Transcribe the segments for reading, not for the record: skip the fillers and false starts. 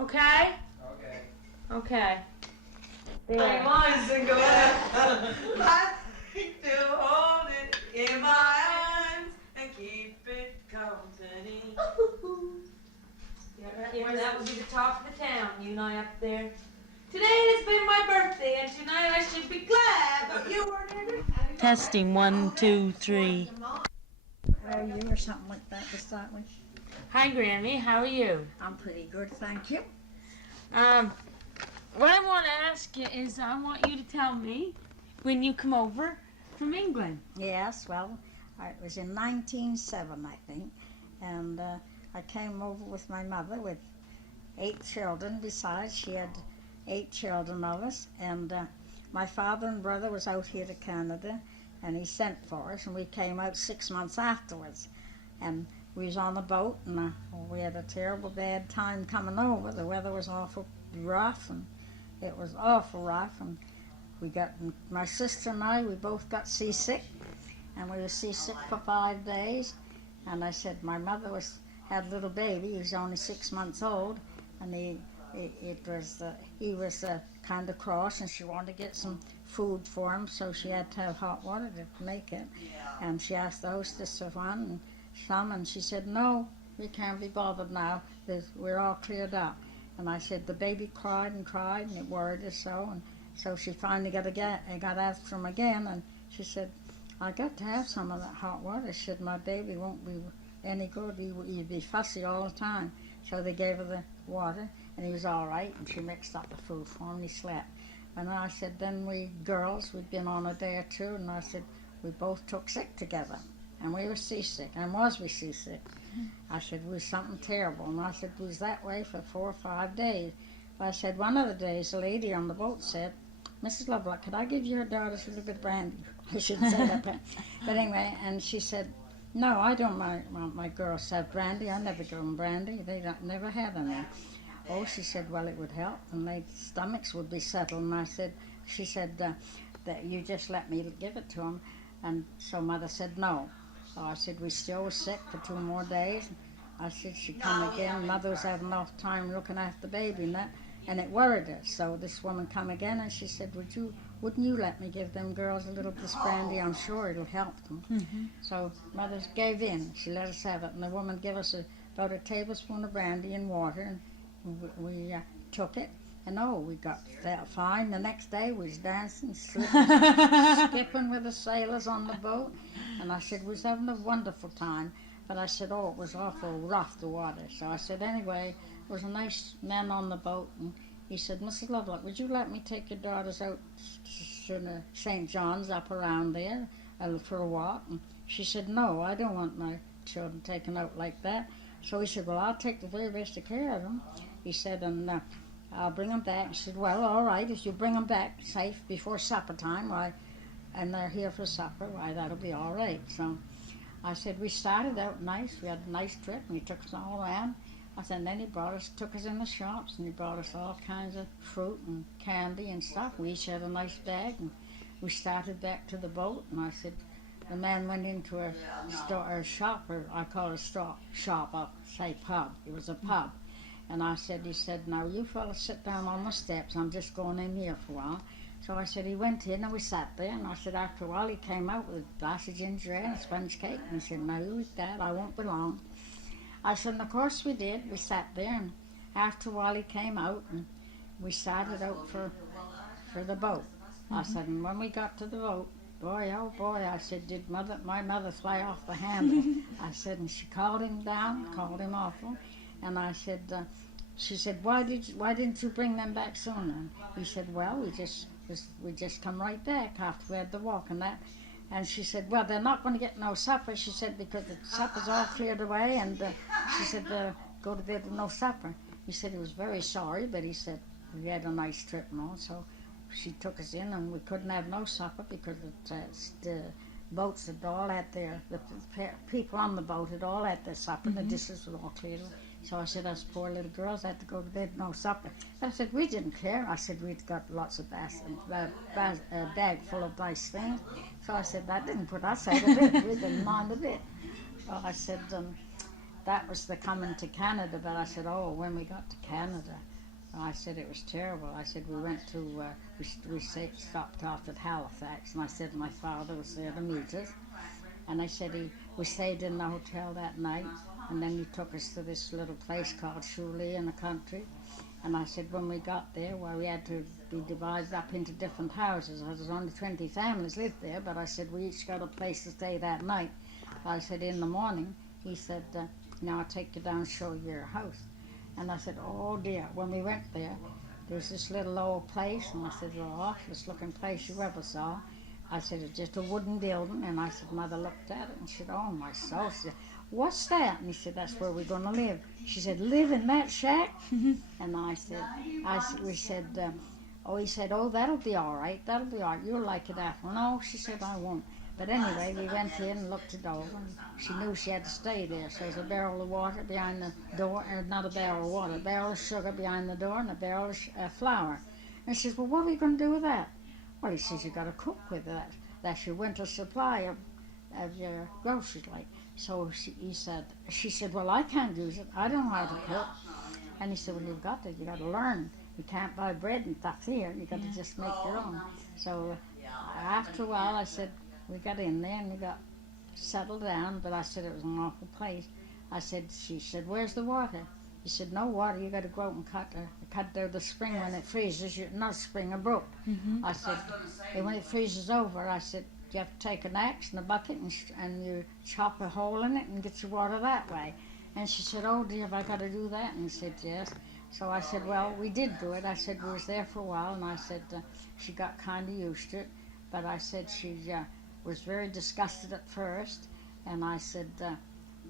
Okay? Okay. Okay. There. I'm on single. I like to hold it in my arms and keep it company. That would be the talk of the town, you and I up there. Today has been my birthday, and tonight I should be glad, but you were never. Testing 1, 2, 3. You or something like that to start with. Hi, Grammy. How are you? I'm pretty good, thank you. What I want to ask you is I want you to tell me when you come over from England. Yes, well, it was in 1907, I think, and I came over with my mother with 8 children. Besides, she had 8 children of us, and my father and brother was out here to Canada, and he sent for us, and we came out 6 months afterwards, and we was on a boat, and we had a terrible bad time coming over. The weather was awful rough, and it was awful rough, and my sister and I, we both got seasick, and we were seasick for 5 days, and I said my mother had a little baby. He was only 6 months old, and he was kind of cross, and she wanted to get some food for him, so she had to have hot water to make it. And she asked the hostess for one, and she said, no, we can't be bothered now. We're all cleared up. And I said, the baby cried, and it worried us so. And so she finally got after him again, and she said, I got to have some of that hot water. She said, my baby won't be any good. He'd be fussy all the time. So they gave her the water, and he was all right, and she mixed up the food for him, and he slept. And I said, then we girls, we'd been on a day or two, and I said, we both took sick together, and we were seasick, and was we seasick? I said, we was something terrible, and I said, we was that way for 4 or 5 days. But I said, one of the days, a lady on the boat said, Mrs. Lovelock, could I give your daughters a little bit of brandy? I shouldn't say that, but anyway, and she said, no, I don't want my girls to have brandy. I never give them brandy. They never had any. Oh, she said, well, it would help, and their stomachs would be settled. And she said, that you just let me give it to them. And so Mother said, no. So I said, we still were sick for 2 more days. I said, she'd come again. Mother was having enough time looking after the baby and that, and it worried her. So this woman come again, and she said, wouldn't you let me give them girls a little bit of brandy? I'm sure it'll help them. Mm-hmm. So Mother gave in. She let us have it, and the woman gave us about a tablespoon of brandy and water, and we took it. And we got that fine. The next day we was dancing, slipping, skipping with the sailors on the boat. And I said, we was having a wonderful time. But I said, it was awful rough, the water. So I said, anyway, there was a nice man on the boat, and he said, Mrs. Lovelock, would you let me take your daughters out to St. John's up around there for a walk? And she said, no, I don't want my children taken out like that. So he said, well, I'll take the very best of care of them. He said, and I'll bring them back. She said, well, all right, if you bring them back safe before supper time, and they're here for supper, that'll be all right. So I said, we started out nice. We had a nice trip, and he took us all around. I said, and then he took us in the shops, and he brought us all kinds of fruit and candy and stuff. We each had a nice bag, and we started back to the boat, and I said, the man went into a shop, or I call it a shop, I'll say pub. It was a pub. And he said, now you fellas sit down on the steps, I'm just going in here for a while. So I said, he went in and we sat there, and I said, after a while he came out with a glass of ginger ale and a sponge cake, and he said, now you eat that, I won't be long. I said, and of course we did. We sat there, and after a while he came out, and we started out for the boat. I said, and when we got to the boat, boy, oh boy, I said, did my mother fly off the handle? I said, and she called him down, called him awful, and I said, she said, why didn't you bring them back sooner? And he said, well, we just come right back after we had the walk and that. And she said, well, they're not going to get no supper, she said, because the supper's all cleared away, and she said, go to bed with no supper. He said he was very sorry, but he said, we had a nice trip and all, so she took us in, and we couldn't have no supper because the boats had all had the people on the boat had all had their supper, and the dishes were all cleared. So I said, us poor little girls had to go to bed, no supper. I said, we didn't care. I said, we'd got lots of a bag full of nice things. So I said, that didn't put us out of it. We didn't mind a bit. So I said, that was the coming to Canada. But I said, when we got to Canada, I said it was terrible. I said we went to, stopped off at Halifax, and I said my father was there to meet us. And I said we stayed in the hotel that night, and then he took us to this little place called Shuley in the country. And I said when we got there, well, we had to be divided up into different houses. There was only 20 families lived there, but I said we each got a place to stay that night. I said in the morning, he said, now I'll take you down and show you your house. And I said, oh dear. When we went there, there's this little old place, and I said, the awfulest looking place you ever saw. I said, it's just a wooden building. And I said, Mother looked at it and she said, oh my soul. She said, what's that? And he said, that's where we're going to live. She said, live in that shack? And we said, he said, oh, that'll be all right. That'll be all right. You'll like it after. No, she said, I won't. But anyway, we went in and looked it over, and she knew she had to stay there. So there's a barrel of water behind the door, not a barrel of water, a barrel of sugar behind the door, and a barrel of flour. And she says, well, what are we going to do with that? Well, he says, you got to cook with that. That's your winter supply of your groceries, like. So she said, well, I can't use it. I don't know how to cook. And he said, well, you got to learn. You can't buy bread and stuff here. You got to just make your own. So after a while, I said, we got in there and we got settled down, but I said it was an awful place. She said, where's the water? He said, no water, you got to go out and cut the spring when it freezes. Not a spring, a brook. I said, and when it freezes over, I said, you have to take an axe and a bucket and you chop a hole in it and get your water that way. And she said, oh dear, have I got to do that? And he said, yes. So I said, well, we did do it. I said, we was there for a while, and I said, she got kind of used to it. But I said she was very disgusted at first, and I said,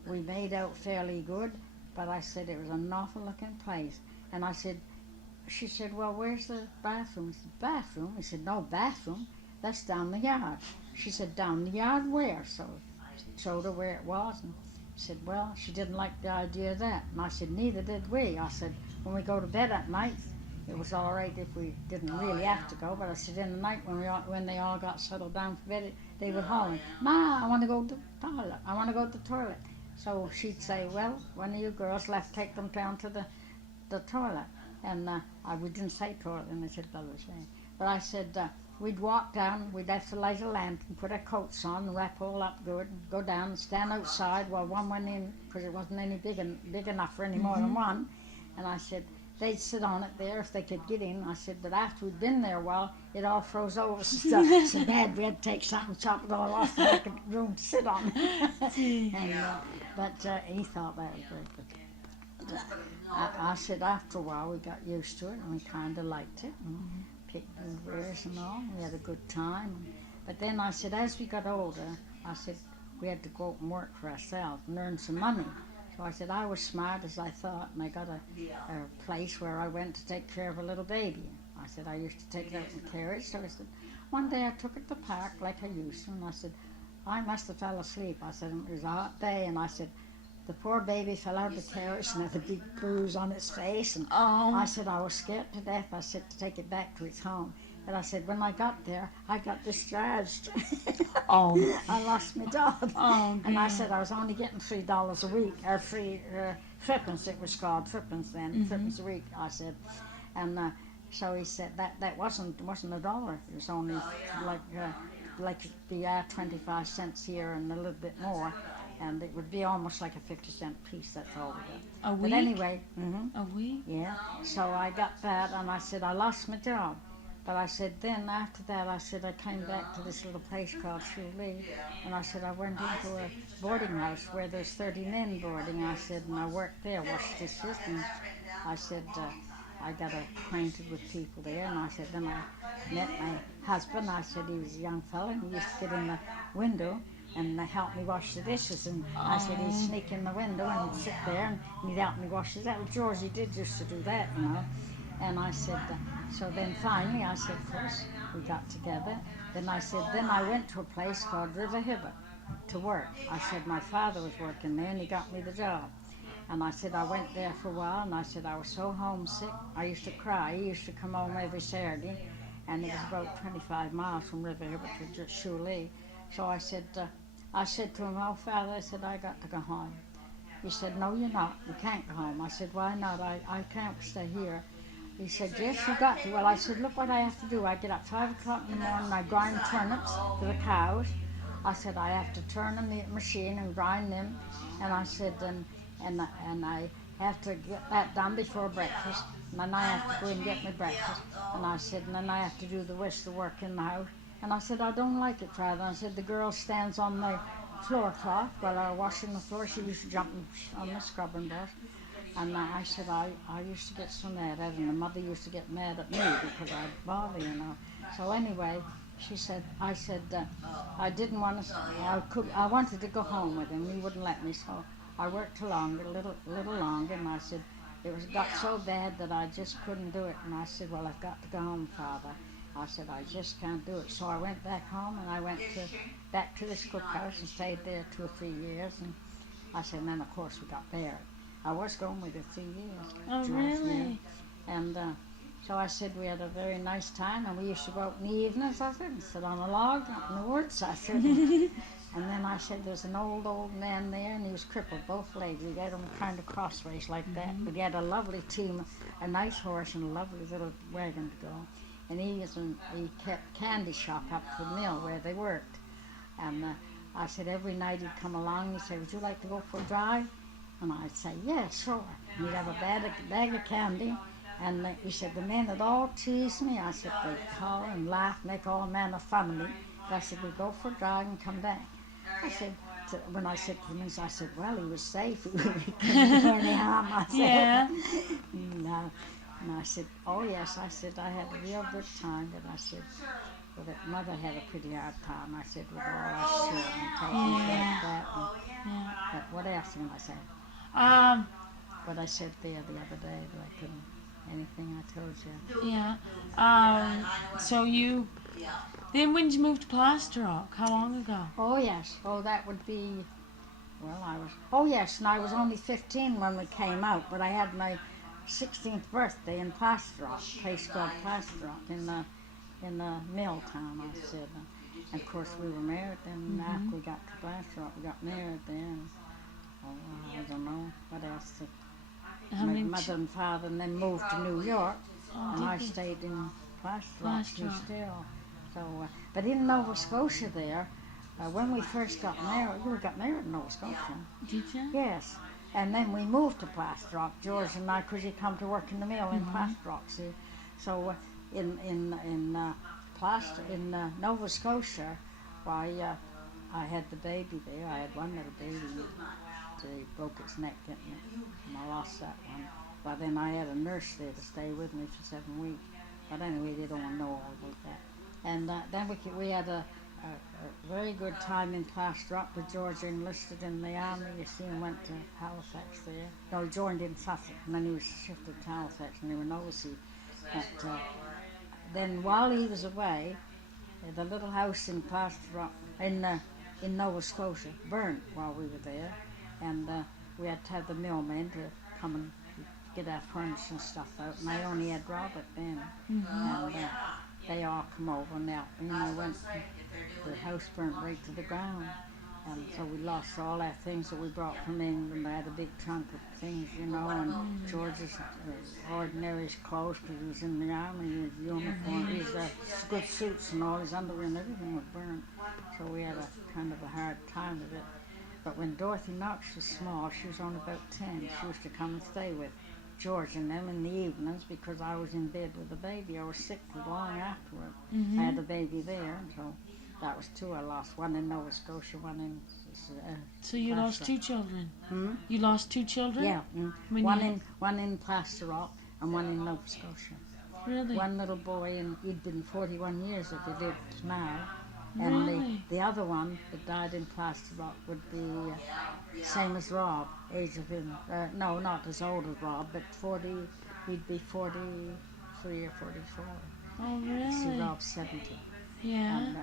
we made out fairly good, but I said it was an awful looking place. And she said, well, where's the bathroom? I said, bathroom? He said, no bathroom, that's down the yard. She said, down the yard where? So I showed her where it was, and said, well, she didn't like the idea of that. And I said, neither did we. I said, when we go to bed at night, it was all right if we didn't really have to go, but I said in the night when they all got settled down for bed, they would holler, Ma, I want to go to the toilet. I want to go to the toilet. So she'd say, well, one of you girls left, take them down to the toilet. And we didn't say toilet, and they said the other thing. But I said, we'd walk down, we'd have to light a lamp and put our coats on and wrap all up good, and go down and stand outside while one went in, because it wasn't any big enough for any more than one. And I said, they'd sit on it there if they could get in. I said, but after we'd been there a while, it all froze over stuff. So Dad, we had to take something, chop it all off, and make a room to sit on. But he thought that was very good. I said after a while we got used to it, and we kind of liked it, and picked blueberries and all. We had a good time. But then I said, as we got older, I said we had to go out and work for ourselves and earn some money. So I said I was smart as I thought, and I got a place where I went to take care of a little baby. I said I used to take it out in the carriage. So I said, one day I took it to the park like I used to, and I said, I must have fell asleep. I said, it was a hot day, and I said, the poor baby fell out of the carriage and had a big bruise on its face, and I said I was scared to death. I said to take it back to its home. But I said, when I got there, I got discharged. I lost my job. And I said I was only getting $3 a week, or threepence it was called, threepence then, threepence a week, I said. And so he said that wasn't $1. It was only like the 25 cents here and a little bit more. And it would be almost like a 50-cent piece, that's all we got. A week? But anyway. A week? Yeah. So I got that, and I said I lost my job. But I said then after that, I said I came back to this little place called Shuley, and I said I went into a boarding house where there's 30 men boarding. I said, and I worked there, washed dishes, and I said I got acquainted with people there, and I said then I met my husband. I said he was a young fellow, and he used to get in the window and help me wash the dishes, and I said he'd sneak in the window and he'd sit there and he'd help me wash the dishes. Georgie did used to do that, you know. And I said, so then finally I said, of course, we got together. Then I said, then I went to a place called River Hibbert to work. I said my father was working there and he got me the job. And I said I went there for a while, and I said I was so homesick, I used to cry. He used to come home every Saturday, and it was about 25 miles from River Hibbert to just Shuley. So I said to him, oh, Father, I said, I got to go home. He said, no, you're not. You can't go home. I said, why not? I can't stay here. He said, yes, you got to. Well, I said, look what I have to do. I get up 5 o'clock in the morning, I grind turnips for the cows. I said, I have to turn on the machine and grind them. And I said, and I have to get that done before breakfast. And then I have to go and get my breakfast. And I said, and then I have to do the rest of the work in the house. And I said, I don't like it, Father. I said, the girl stands on the floor cloth while I'm washing the floor. She used to jump on the scrubbing brush. And I said, I used to get so mad at her, and the mother used to get mad at me because I'd bother, you know. So anyway, she said, I said, I didn't want to, I wanted to go home with him. He wouldn't let me, so I worked longer, a little longer, and I said, got so bad that I just couldn't do it. And I said, well, I've got to go home, Father. I said, I just can't do it. So I went back home, and I went back to this cookhouse and stayed there 2 or 3 years. And I said, and then of course we got married. I was going with her 3 years. Oh, really? And so I said we had a very nice time, and we used to go out in the evenings, I said, and sit on a log out in the woods, I said. And then I said, there's an old man there, and he was crippled, both legs. He had him kind of crossways like that, but he had a lovely team, a nice horse, and a lovely little wagon to go. And he kept candy shop up the mill where they worked. And I said, every night he'd come along, he'd say, would you like to go for a drive? And I'd say, yeah, sure. And he'd have a bag of candy. And he said, the men would all tease me. I said, they'd call and laugh, make all manner of fun of me. But I said, we'd go for a drive and come back. I said, when I said to him, I said, well, he was safe. He couldn't do any harm, I said. Yeah. And I said, oh, yes. I said, I had a real good time. But I said, well, that mother had a pretty hard time. I said, with all our shit and taking care of that. And, but what else can I say? What I said there the other day, but I couldn't, anything I told you. Yeah. So then when did you move to Plaster Rock? How long ago? Oh, yes. Oh, that would be, oh, yes, and I was only 15 when we came out, but I had my 16th birthday in Plaster Rock, a place called Plaster Rock in the mill town, I said. And of course we were married, and after we got to Plaster Rock, we got married there. And, I don't know what else. My mother and father, and then moved to New York, and I stayed in Plaster Rock still. So, but in Nova Scotia there, when we first got married, we got married in Nova Scotia. Did you? Yes. And then we moved to Plaster Rock, George and I, because he come to work in the mill in Plaster Rock, see. So in Nova Scotia, why, I had the baby there. I had one little baby. He broke its neck getting it, and I lost that one. But then I had a nurse there to stay with me for 7 weeks. But anyway, they don't know all about that. And then we had a very good time in Plaster Rock with George enlisted in the army. You see, he went to Halifax there. No, he joined in Sussex, and then he was shifted to Halifax, and he was overseas. But then while he was away, the little house in Plaster Rock, in Nova Scotia, burnt while we were there. And we had to have the millmen to come and get our furniture and stuff out. And I only had Robert then. And they all come over now. And I went, the house burnt right to the ground. And so we lost all our things that we brought from England. I had a big trunk of things, you know, and George's ordinary clothes, because he was in the army, his uniform, his good suits and all his underwear and everything was burnt. So we had a kind of a hard time with it. But when Dorothy Knox was small, she was only about 10. She used to come and stay with George and them in the evenings because I was in bed with the baby. I was sick for long afterward. I had a baby there, and so that was 2 I lost. One in Nova Scotia, one in... So you lost 2 children? You lost 2 children? Yeah. One in Plaster Rock and one in Nova Scotia. Really? One little boy, and he'd been 41 years if he lived now. Really? And the other one that died in Plaster Rock would be same as Rob, age of him. No, not as old as Rob, but 40. He'd be 43 or 44. Oh, really? See, Rob's 70. Yeah. And,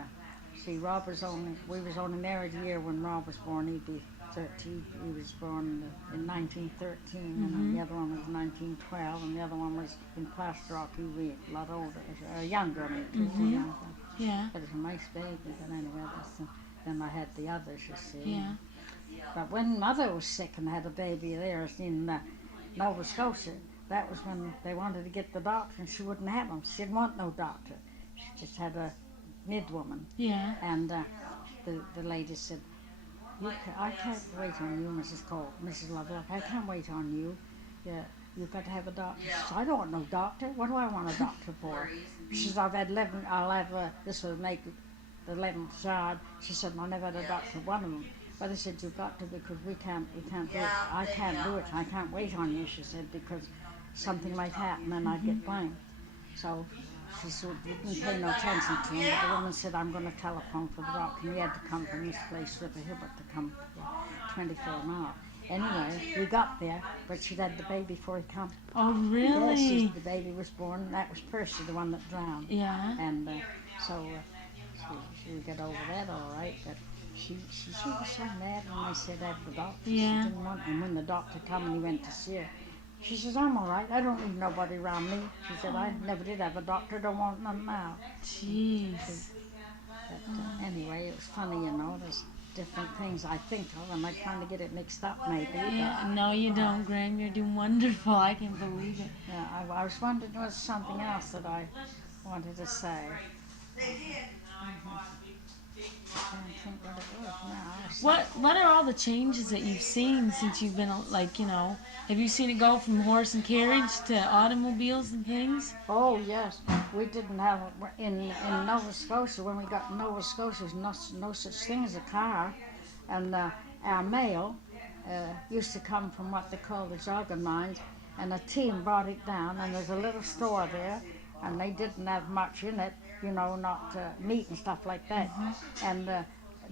see, we was only married a year when Rob was born. He'd be 13. He was born in 1913, and the other one was 1912, and the other one was in Plaster Rock. He was a lot older, younger, I mean, 2 younger. Yeah. But it was a nice baby, but anyway, then I had the others, you see. Yeah. But when Mother was sick and had a baby there in Nova Scotia, that was when they wanted to get the doctor, and she wouldn't have him. She didn't want no doctor. She just had a midwoman. Yeah. And the lady said, I can't wait on you, Mrs. Lovelock. I can't wait on you. Yeah, you've got to have a doctor. She said, I don't want no doctor. What do I want a doctor for? She said, this will make the 11th child. She said, I never had a doctor for one of them. But they said, you've got to, because we can't do it. I can't do it. I can't wait on you, she said, because something might happen and I'd get blamed. So she didn't pay no attention to him, but the woman said, I'm going to telephone for the doctor. And he had to come from this place, River Hibbert, to come 24 miles. Anyway, we got there, but she'd had the baby before he come. Oh, really? Yes, the baby was born, and that was Percy, the one that drowned. Yeah. And so she would get over that all right, but she was so mad when they said have the doctor. Yeah. She didn't want, and when the doctor come and he went to see her, she says, I'm all right. I don't need nobody around me. She said, I never did have a doctor. Don't want none now. Jeez. But anyway, it was funny, you know. There's different things I think of. Am I trying to get it mixed up, maybe? Yeah. No, you don't, Graham. You're doing wonderful. I can believe it. Yeah, I was wondering, there was something else that I wanted to say. I don't think what it was now. What are all the changes that you've seen since you've been, like, you know, have you seen it go from horse and carriage to automobiles and things? Oh, yes. We didn't have, in Nova Scotia, when we got to Nova Scotia, there was no such thing as a car. And our mail used to come from what they call the jogging mines, and a team brought it down, and there's a little store there, and they didn't have much in it, you know, not meat and stuff like that. And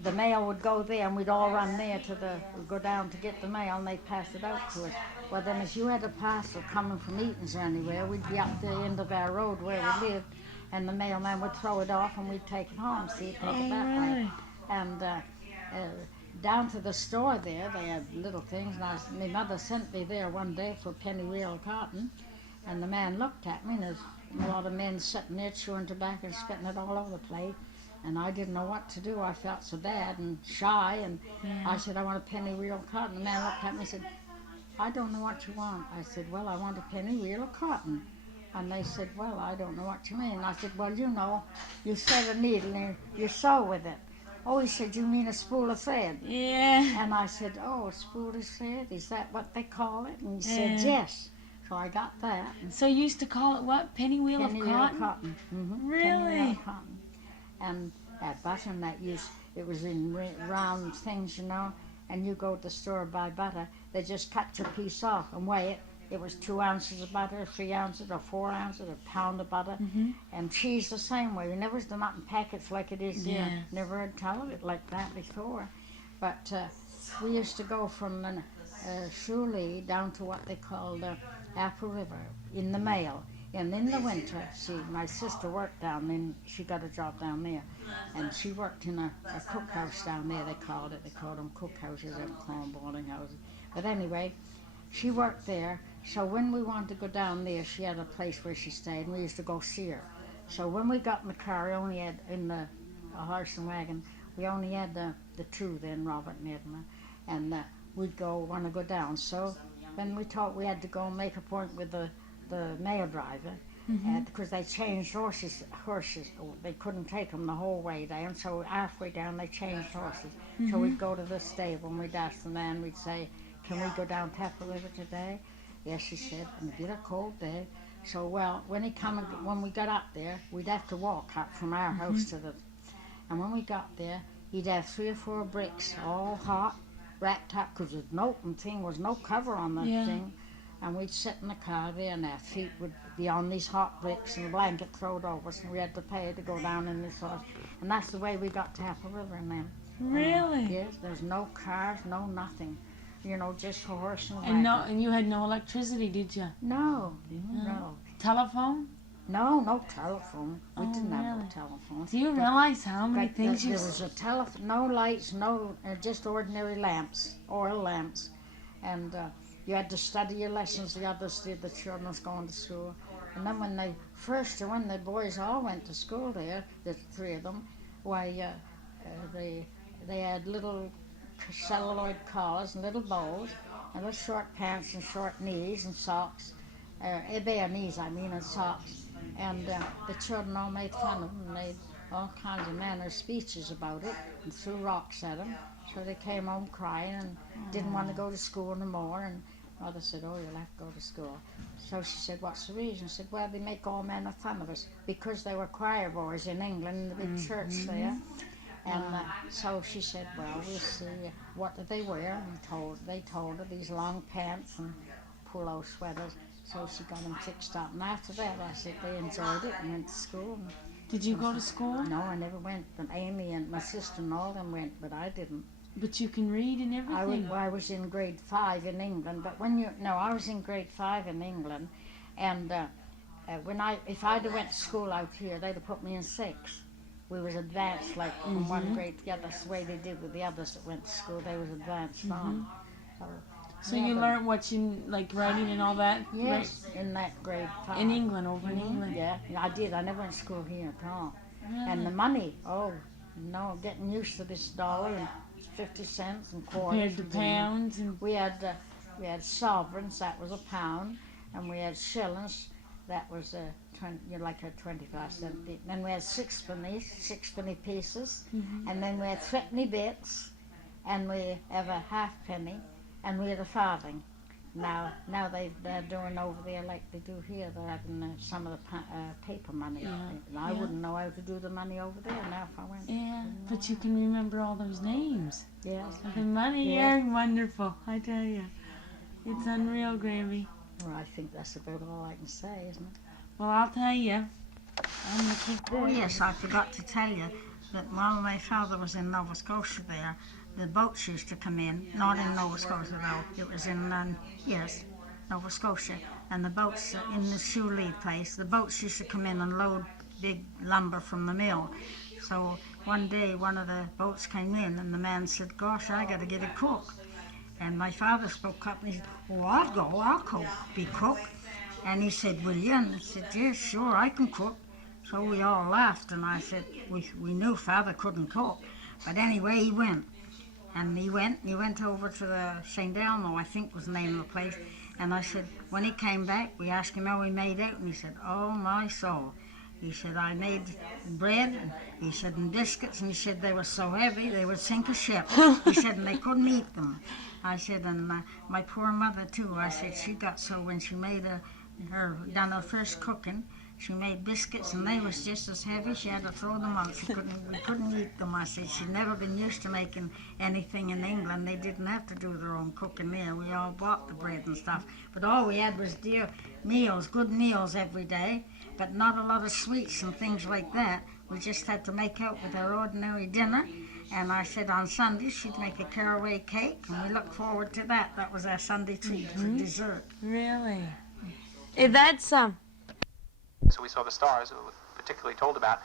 the mail would go there, and we'd all run there we'd go down to get the mail, and they'd pass it out to us. Well, then if you had a parcel coming from Eaton's or anywhere, we'd be up the end of our road where we lived, and the mailman would throw it off, and we'd take it home, take it that way. And down to the store there, they had little things, and my mother sent me there one day for penny wheel cotton, and the man looked at me, and there's a lot of men sitting there chewing tobacco and spitting it all over the place, and I didn't know what to do. I felt so bad and shy, and I said, I want a penny wheel of cotton. The man looked at me and said, I don't know what you want. I said, well, I want a penny wheel of cotton. And they said, well, I don't know what you mean. I said, well, you know, you set a needle and you sew with it. Oh, he said, you mean a spool of thread? Yeah. And I said, oh, a spool of thread, is that what they call it? And he said, yes. So I got that. So you used to call it what? Penny wheel of cotton? Penny wheel of cotton. Mm-hmm. Really? Penny wheel of cotton. And that button it was in round things, you know, and you go to the store and buy butter, they just cut your piece off and weigh it. It was 2 ounces of butter, 3 ounces, or 4 ounces, a pound of butter. And cheese the same way. We never done it in packets like it is here. Never heard tell of it like that before. But we used to go from Shuley down to what they called Apple River in the mail. And in the winter, my sister worked down there, she got a job down there. And she worked in a cookhouse down there, they called it. They called them cookhouses, they don't call them boarding houses. But anyway, she worked there. So when we wanted to go down there, she had a place where she stayed, and we used to go see her. So when we got in the car, we only had, in the horse and wagon, we only had the two then, Robert and Edna, and we'd want to go down. So then we thought we had to go and make a point with the mail driver, because they changed horses. They couldn't take them the whole way down, so halfway down they changed horses. So we'd go to the stable, and we'd ask the man, we'd say, can we go down Apple River today? Yes, he said, and it'd be a cold day. So, well, when we got up there, we'd have to walk up from our house to and when we got there, he'd have 3 or 4 bricks, all hot, wrapped up, because there was no cover on the thing. And we'd sit in the car there, and our feet would be on these hot bricks, and the blanket thrown over us, and we had to pay to go down in this horse. And that's the way we got to Apple River and then. Really? Yes, there's no cars, no nothing. You know, just horse and wagon. And you had no electricity, did you? No. Telephone? No telephone. We didn't have a telephone. Do you realize how many things there was a telephone, no lights, just ordinary lamps, oil lamps, and you had to study your lessons. The others did. The children was going to school, and then when the boys all went to school there, the 3 of them, why they had little celluloid collars and little bows and little short pants and short knees and socks, Bayonese, I mean, and socks. And the children all made fun of them, made all kinds of manner speeches about it, and threw rocks at them. So they came home crying and didn't want to go to school no more. And Mother said, "Oh, you'll have to go to school." So she said, "What's the reason?" I said, "Well, they make all manner of fun of us because they were choir boys in England in the big church there." And so she said, "Well, we'll see. What did they wear?" And they told her these long pants and polo sweaters. So she got them fixed up. And after that, I said they enjoyed it and went to school. Did you go to school? No, I never went. But Amy and my sister and all them went, but I didn't. But you can read and everything. I was in grade 5 in England. But I was in grade 5 in England, and if I'd have went to school out here, they'd have put me in 6. We was advanced, like from one grade together. That's the way they did with the others that went to school. They was advanced on. So you learned what you like writing and all that? Yes, in that grade 5. In England, over in England? Yeah, I did. I never went to school here at all. Really? And the money, oh, no, getting used to this dollar and 50 cents and quarters. Compared to pounds? And we had sovereigns, that was a pound, and we had shillings, that was like a 25 cent. Then we had sixpenny pieces, and then we had threepenny bits, and we have a halfpenny, and we had a farthing. Now they're doing over there like they do here. They're having some of the paper money. Yeah. I wouldn't know how to do the money over there now if I went. yeah, but you can remember all those names. Yes. The money Yeah. here, wonderful, I tell you. It's unreal, Gravy. Well, I think that's about all I can say, isn't it? Well, I'll tell you. I'm going to keep Oh going. yes, I forgot to tell you that while my father was in Nova Scotia there, the boats used to come in, not in Nova Scotia though, it was in, Nova Scotia, and the boats in the Shooley place, the boats used to come in and load big lumber from the mill. So one day one of the boats came in and the man said, "Gosh, I got to get a cook." And my father spoke up and he said, "Oh, I'll be cook." And he said, "Will you?" And I said, "Yes, sure, I can cook." So we all laughed, and I said, we knew Father couldn't cook. But anyway, he went. And he went over to the St. Elmo, I think was the name of the place. And I said, when he came back, we asked him how he made out, and he said, "Oh, my soul." He said, "I made bread," he said, "and biscuits," and he said, "they were so heavy, they would sink a ship." He said, "and they couldn't eat them." I said, "And my poor mother, too," I said, "she got so when she made done her first cooking, she made biscuits and they was just as heavy, she had to throw them out. We couldn't eat them." I said, "She'd never been used to making anything in England. They didn't have to do their own cooking there. We all bought the bread and stuff. But all we had was dear meals, good meals every day, but not a lot of sweets and things like that. We just had to make out with our ordinary dinner." And I said on Sunday she'd make a caraway cake, and we looked forward to that. That was our Sunday treat for dessert. Really? That's So we saw the stars, particularly told about.